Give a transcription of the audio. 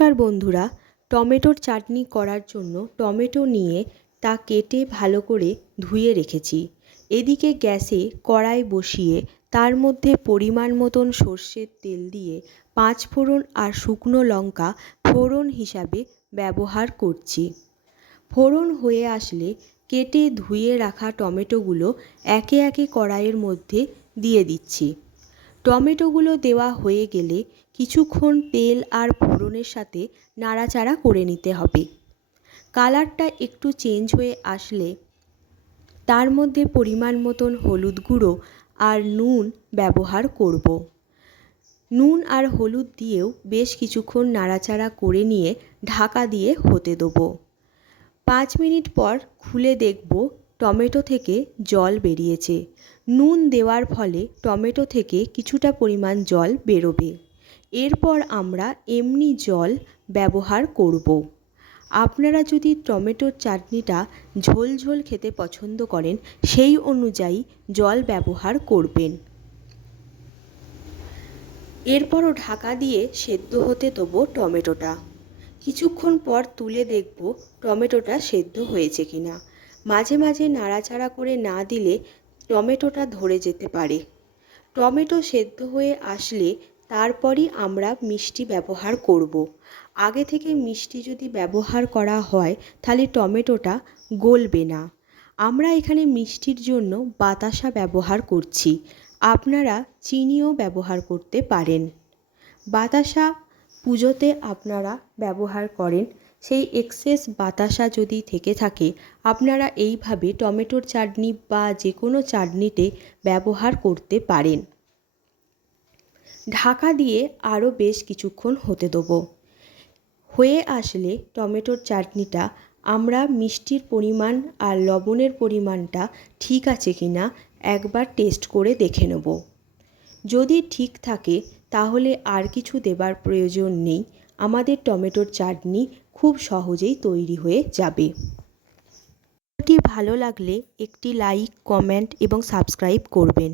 নমস্কার বন্ধুরা, টমেটোর চাটনি করার জন্য টমেটো নিয়ে তা কেটে ভালো করে ধুয়ে রেখেছি। এদিকে গ্যাসে কড়াই বসিয়ে তার মধ্যে পরিমাণ মতন সর্ষের তেল দিয়ে পাঁচ ফোড়ন আর শুকনো লঙ্কা ফোড়ন হিসাবে ব্যবহার করছি। ফোড়ন হয়ে আসলে কেটে ধুয়ে রাখা টমেটোগুলো একে একে কড়াইয়ের মধ্যে দিয়ে দিচ্ছি। টমেটোগুলো দেওয়া হয়ে গেলে কিছুক্ষণ তেল আর ফোড়নের সাথে নাড়াচাড়া করে নিতে হবে। কালারটা একটু চেঞ্জ হয়ে আসলে তার মধ্যে পরিমাণ মতন হলুদ গুঁড়ো আর নুন ব্যবহার করব। নুন আর হলুদ দিয়েও বেশ কিছুক্ষণ নাড়াচাড়া করে নিয়ে ঢাকা দিয়ে হতে দেবো। পাঁচ মিনিট পর খুলে দেখব টমেটো থেকে জল বেরিয়েছে। নুন দেওয়ার ফলে টমেটো থেকে কিছুটা পরিমাণ জল বেরোবে। এরপর আমরা এমনি জল ব্যবহার করব। আপনারা যদি টমেটোর চাটনিটা ঝোল ঝোল খেতে পছন্দ করেন, সেই অনুযায়ী জল ব্যবহার করবেন। এরপরও ঢাকা দিয়ে সেদ্ধ হতে দেবো টমেটোটা। কিছুক্ষণ পর তুলে দেখব টমেটোটা সেদ্ধ হয়েছে কিনা। মাঝে মাঝে নাড়াচাড়া করে না দিলে টমেটোটা ধরে যেতে পারে। টমেটো সেদ্ধ হয়ে আসলে তারপরই আমরা মিষ্টি ব্যবহার করব। আগে থেকে মিষ্টি যদি ব্যবহার করা হয়, তাহলে টমেটোটা গলবে না। আমরা এখানে মিষ্টির জন্য বাতাসা ব্যবহার করছি। আপনারা চিনিও ব্যবহার করতে পারেন। বাতাসা পুজোতে আপনারা ব্যবহার করেন। সেই এক্সেস বাতাসা যদি থেকে থাকে, আপনারা এইভাবে টমেটোর চাটনি বা যে কোনো চাটনিতে ব্যবহার করতে পারেন। ঢাকা দিয়ে আরও বেশ কিছুক্ষণ হতে দেবো। হয়ে আসলে টমেটোর চাটনিটা আমরা মিষ্টির পরিমাণ আর লবণের পরিমাণটা ঠিক আছে কি না একবার টেস্ট করে দেখে নেব। যদি ঠিক থাকে তাহলে আর কিছু দেবার প্রয়োজন নেই। আমাদের টমেটোর চাটনি খুব সহজেই তৈরি হয়ে যাবে। ভিডিওটি ভালো লাগলে একটি লাইক, কমেন্ট এবং সাবস্ক্রাইব করবেন।